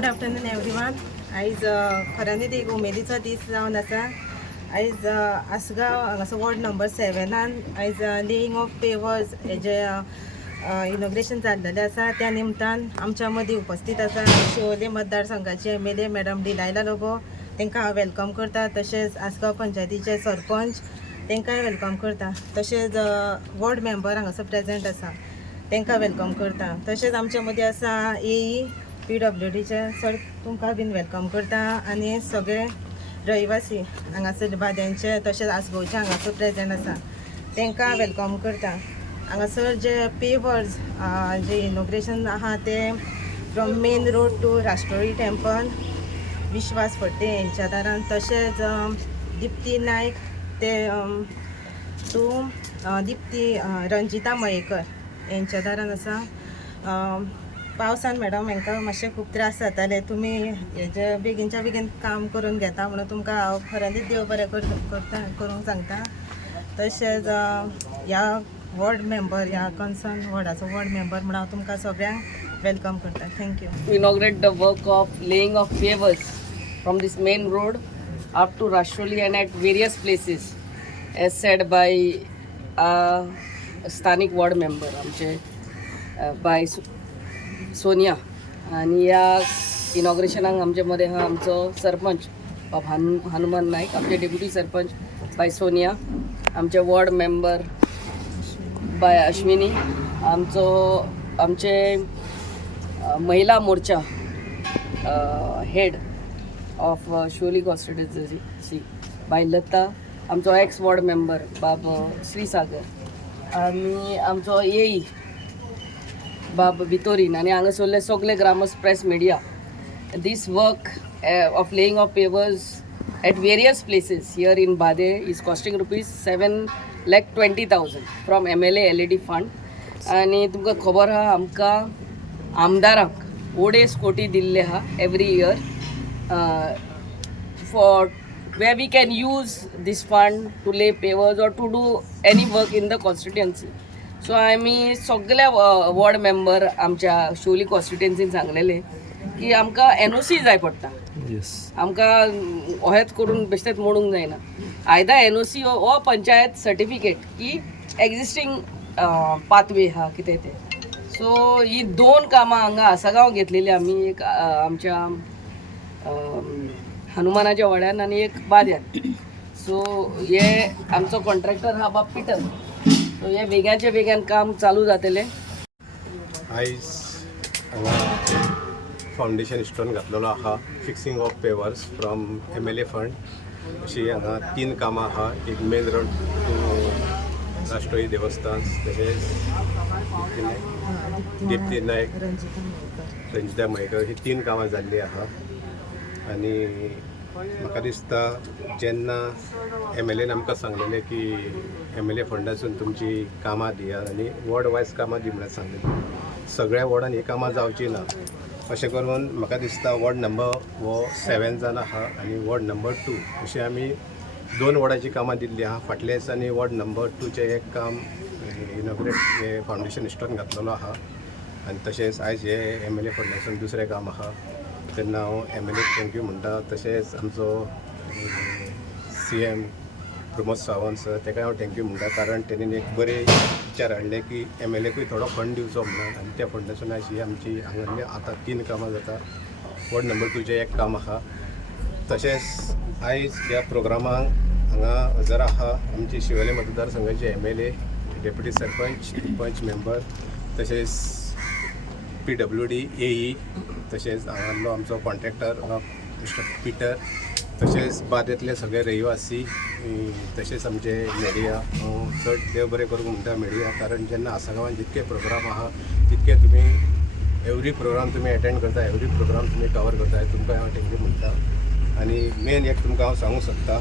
Good afternoon everyone. आयज खऱ्यांनीच एक उमेदीचो दीस जावन आसा. आयज आसगांव हांगासर वॉर्ड नंबर 7 आयज लेईंग ऑफ पेवर्स हेजे इनॉग्रेशन जाल्लेलें आसा. त्या निमतान आमच्या मदीं उपस्थित आसा शिवोले मतदारसंघाचे MLA मॅडम डिलायला लोबो. तांकां हांव वेलकम करता. तशेंच आसगांव पंचायतीचे सरपंच तांकांय वेलकम करता. तशेंच वॉर्ड मेंबर हांगासर प्रेजेंट आसा तांकां वेलकम करता. तशेंच आमच्या मदीं आसा AE PWDचे सर, तुमकां बीन वेलकम करता. आनी सगळे रहिवासी हांगासर बाद्यांचे तशेंच आसगांवचे हांगासर प्रेजेंट आसा तांकां वेलकम करता. हांगासर जे पेवर्स जे इनॉग्रेशन आहा ते from main road to Rashtroli temple Vishwas Phadte हेंच्या दारान. तशेंच दिप्ती नायक ते टू दिप्ती रंजिता मयेकर हेंच्या दारान आसा. पावसान मॅडम हांकां मातशें खूब त्रास जाताले. तुमी हेजे बेगीनच्या बेगीन काम करून घेता म्हणून तुमकां हांव खऱ्यांनीच देव बरें करता करूंक सांगता. तशेंच ह्या वॉर्ड मेंबर ह्या कन्सर्न वॉर्डाचो वॉर्ड मेंबर म्हणून हांव तुमकां सगळ्यांक वेलकम करता. Thank you. To inaugurate the work of laying of pavers from this main road up to Rashtroli and at various places, as said by स्थानिक वॉर्ड मेंबर आमचे bye Sonia. आणि या इनॉग्रेशनाक आमचे मध्ये हा आमचो सरपंच बाब हनुमान नाईक, आमचे डेप्युटी सरपंच बाय सोनिया, आमचे वॉर्ड मेंबर बाय अश्विनी, आमचे Mahila Morcha head of Siolim constituency by Lata, आमचो एक्स वॉर्ड मेंबर बाब श्रीसागर, आनी आमचो AE बाब भितोरीन, आनी हांगासरले सगळे ग्रामस press media. This work of laying of pavers at various places here in Bade is costing ₹7,20,000 from MLA LED fund. आणि तुमकां खबर आहा आमकां आमदाराक 2.5 कोटी दिल्ले आहा every year for where we can use this fund to lay pavers or to do any work in the constituency. So आमी सगळ्या वॉर्ड मेंबर आमच्या शिवोली कॉन्स्टिट्युएन्सीन सांगलेले की आमकां NOC जाय पडटा. आमकां अहेत करून बेश्टेच म्हणूंक जायना. आयदा NOC हो पंचायत सर्टिफिकेट की एक्झिस्टींग पाथवे आहा कितें तें. सो ही 2 कामां हांगा आसागांव घेतलेली आमी, एक आमच्या हनुमानाच्या वाड्यान आनी एक बाद्यान. सो हे आमचो कॉन्ट्रॅक्टर हा बाब पिटर. सो हे बेग्याचे बेग्यान काम चालू जातलें. आयज हांगा फावंडेशन स्टोन घातलेलो आहा fixing of pavers from MLA fund. अशी हांगा 3 कामां आहा. एक मेन रोड टू राष्ट्रोळी देवस्थान, तशेंच दिप्ती नायक रंजिता मयेकर, ही 3 कामां जाल्ली आहा. आनी म्हाका दिसता जेन्ना MLAन आमकां सांगलेलें की MLA फंडासून तुमची कामां दियात आनी वॉर्ड वायज कामां दी म्हणून सांगलेलें. सगळ्या वॉर्डान ही कामां जावची ना अशें करून म्हाका दिसता वॉर्ड नंबर 7 जावन आहा आनी वॉर्ड नंबर 2 अशी आमी 2 वॉर्डाची कामां दिल्ली आहा. फाटल्या दिसांनी वॉर्ड नंबर 2चे एक काम इनॉग्रेट हे फावंडेशन स्टोन घातलेलो आहा. आनी तशेंच आयज हे MLA फंडासून दुसरें काम आहा. तेन्ना हांव MLA थँक्यू म्हणटा. तशेंच आमचो CM प्रमोद सावंत सर, ताका हांव थँक्यू म्हणटा, कारण तेणेन एक बरे विचार हाडले की MLAकूय थोडो फंड दिवचो म्हणून. आनी त्या फंडासून आयज ही आमची हांगासरली आतां 3 कामां जाता. वॉर्ड नंबर 2चे एक काम आहा. तशेंच आयज ह्या प्रोग्रामाक हांगा हजर आहा आमची शिवोले मतदारसंघाचे MLA, डेप्युटी सरपंच मेंबर, तशेंच PWD AE, तशेंच हांगालो आमचो कॉन्ट्रॅक्टर मिस्टर पिटर, तशेंच बादेंतले सगळे रहिवासी, तशेंच आमचे मिडिया. हांव चड देव बरें करूंक म्हणटा मिडिया, कारण जेन्ना आसागांवान जितके प्रोग्राम आहा तितके तुमी एवरी प्रोग्राम तुमी अटेंड करता, एवरी प्रोग्राम तुमी कवर करता. तुमकां हांव थँक्यू म्हणटा. आनी मेन एक तुमकां हांव सांगूंक सोदता